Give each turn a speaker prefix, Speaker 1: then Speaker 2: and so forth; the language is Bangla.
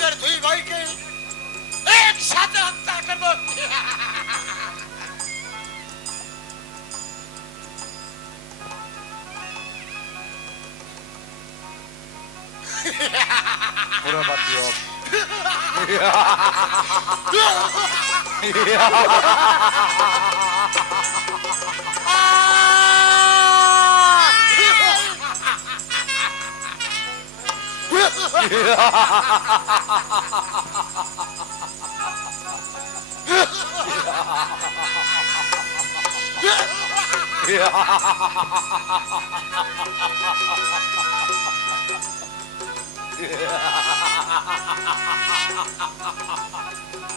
Speaker 1: নিজের দুই ভাইকে একসাথে হত্যা করব
Speaker 2: পুরো বাতি অফ Yeah. Yeah.